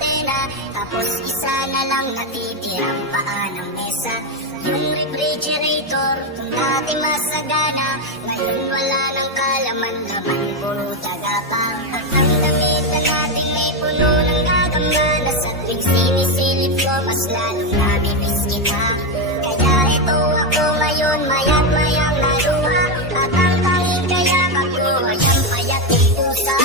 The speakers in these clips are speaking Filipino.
antena, tapos isa na lang natitirang paa ng mesa. Yung refrigerator, kung dati masagana, ngayon wala nang kalaman-laman, puro tagapang. Ang damit na natin may puno ng gagamana, sa tuwing sinisilip ko, mas lalong nabibis kita. Kaya ito ako ngayon, maya't mayang naluha, at ang tanging kaya ako ay ang payat ng pusa.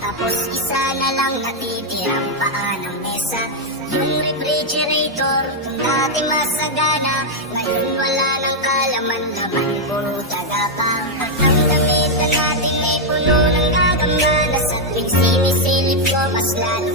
Tapos isa na lang natitirang paa ng mesa. Yung refrigerator, kung dati masagana, ngayon wala nang kalaman-laman, puro tagapang. Ang damit na natin may puno ng gagamana, sa tuwing sinisilip ko, mas lalo